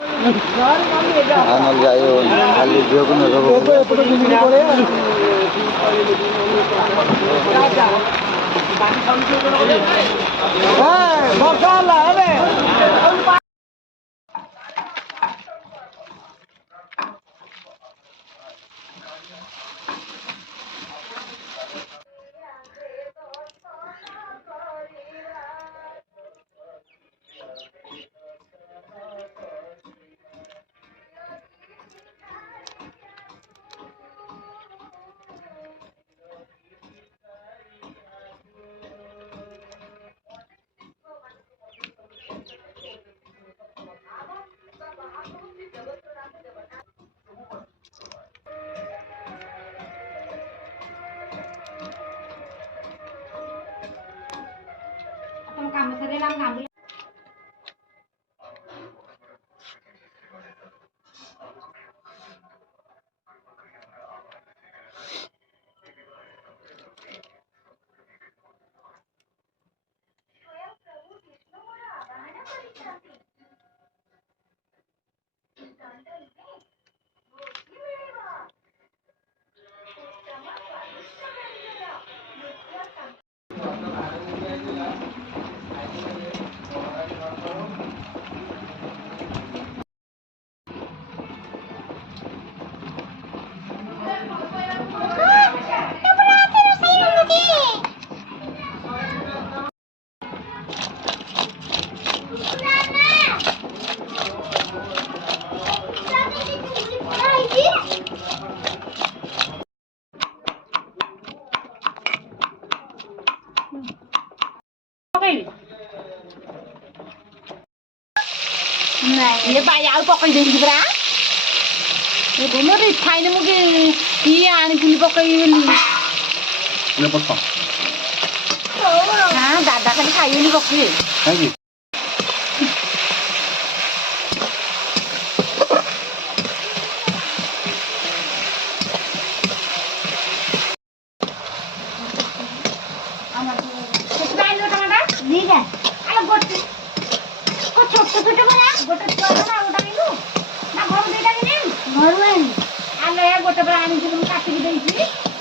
नल जाइयो खाली झील को काम सरे नाम काम नहीं ये बाय आउ पकई देई बरा ये दोनो रे खाइने मुके की आनी पुली पकई बोली ने पक्का हां दादा खाली खाइनी पकई हां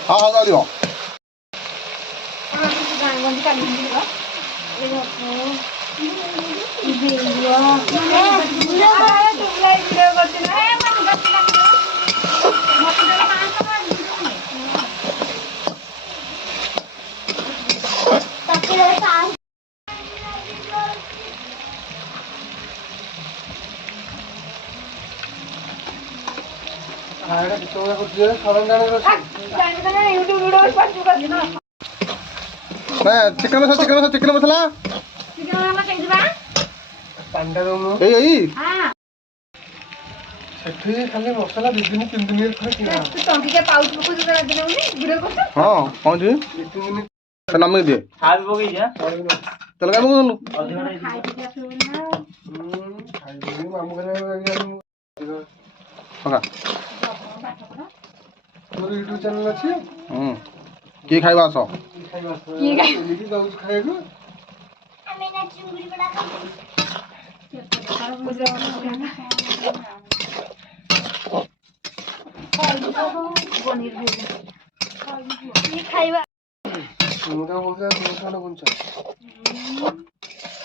हाँ हाँ दियो चिकन मसाला चिकन मसाला खाली मसला 2 दिन 3 दिन हाँ कौन नमी दिए चल यूट्यूब चैनल अच्छी किए खाइबा आस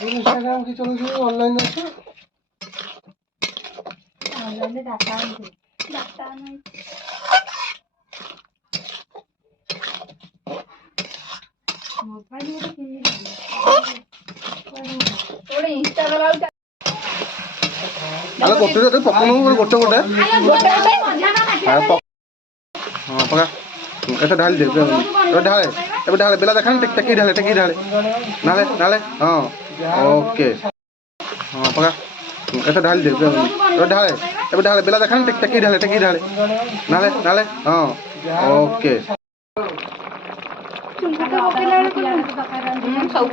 इंस्टाग्राम की चलो ऑनलाइन अच्छे ऑनलाइन डाटा नहीं गोटे पकड़ गोटे गोटे हाँ पका ऐसा ढाल दे ढाले ए ढाले बेला देखा टेकी ढाले नाले नाले हाँ ओके हाँ पका ऐसा ढाल दे ढाले ए ढाले बेला देखा टेकी ढाले नाले नाले हाँ ओके सब